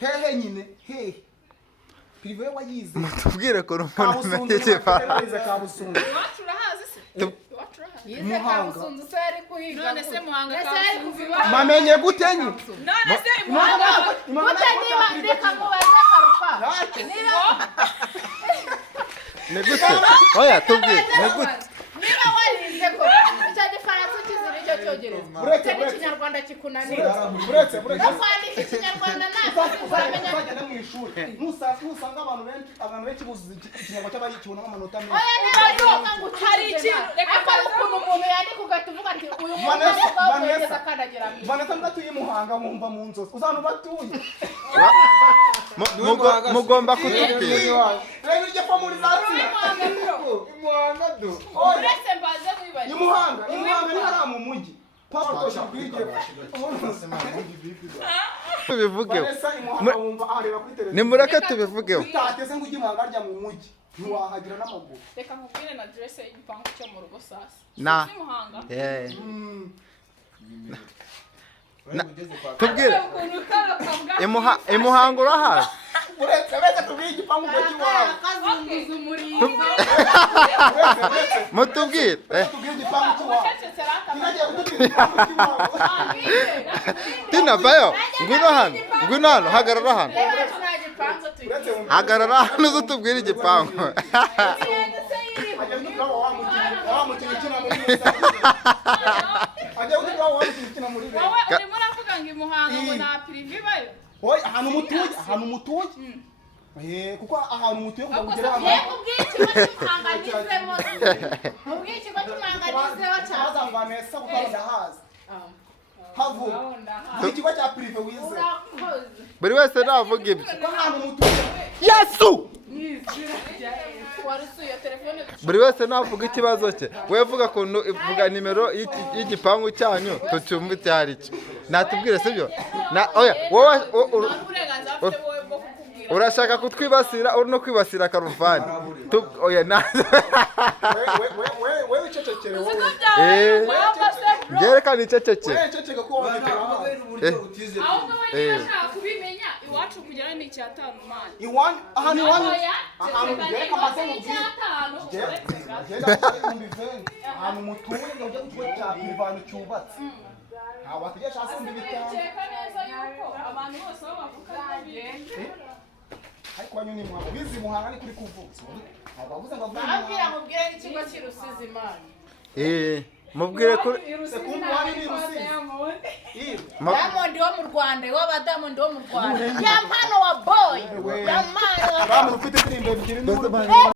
hehe nyine hehe prive wayize mutubwire ko rumana nageze farize kabusungu iwacu urahazi se iwacu urahazi yize kabusunzu se ari kuhiga none se muhanga kabusunzu mamenye gute nyi none se muhanga gute niba ndeka mubaze karufa ni gute oya tubwire ni gute niba warize ko icyo gifaransa kizira icyo cyongereza uretse n'ikinyarwanda kikunanira uretse kwandika ikinyarwanda ntabwo uzamenya no mu ishuri nusanga abantu benshi buzuza ikinyarwanda cy'abayikibona amanota meza oya niba ngo hari ikintu reka ukuntu umuntu yandika ugatuvuga ati uyu muntu agomba akandagira mu Vanessa ndatuye muhanga mwumva mu nzozi uzana batuye mugomba kutubwira rero iryo formalization imuhanga do uretse mbaze wibaye imuhanga ni hara mu mujyi papa tosha bwige tubivugeho Vanessa imuhanga wumva areba kuri televiziyo nimureke tubivugeho utateze ngo ujye muhanga rya mu mujyi ntiwahagira n'amaguru reka nkubwire na dress y'igipangu cyo mu rugo sasa na si muhanga tubwire imuhanga urahazi uretse tubige igipangu cy'iwawe kazunguza umuringa mutubwire tubige igipangu cy'iwawe ninagiye kutubwira igipangu cy'iwawe tina bayo ngwino hano hagarara hano hagarara hano uzi utubwire igipangu wowe urimo uravuga ngo imuhanga ngo nta prive ibayo ahantu mutuye kuko ahantu mutuye kugira ngo ugere hano ubw'ikigo cy'umuhanganizemo ubw'ikigo cy'umuhanganizeho cyane Vanessa kuko ndahazi havuga ikigo cya prive wize buri wese navuga ibyo kuko ahantu mutuye yesu warusuye telefone buri wese navuga ikibazo cye we vuga kuntu ivuga nimero y'igipangu cyanyu tucyumva icyo ari cyo natubwire sibyo oya wowe uburenganzira afite wowe bwo kukubwira urashaka kutwibasira uri no kwibasira karuvani oya na we wicecekere wowe byerekana icecekere we ceceka ko wabikora ahubwo niba ushaka kubimenya iwacu kugera ni icyatanu mani iwanyu ahantu iwanyu ahantu mugere kamaze mu bwite icyatanu ahantu mutuye ngo ujye kukigo cya private cyubatse ntabwo wategesha hasi mu bitanu cyeka neza yuko abantu bose aho bavuga ariko wanyu ni muhanga wizi muhanga ni kuri kuvuga ntabwo wavuze ngo avuge abwira mubwire n'ikigo cy'Irusizi Imana mubwire ko Diamond wo mu Rwanda iwaba Diamond wo mu Rwanda yampano wa boy yampano abantu ufite indirimbo ebyiri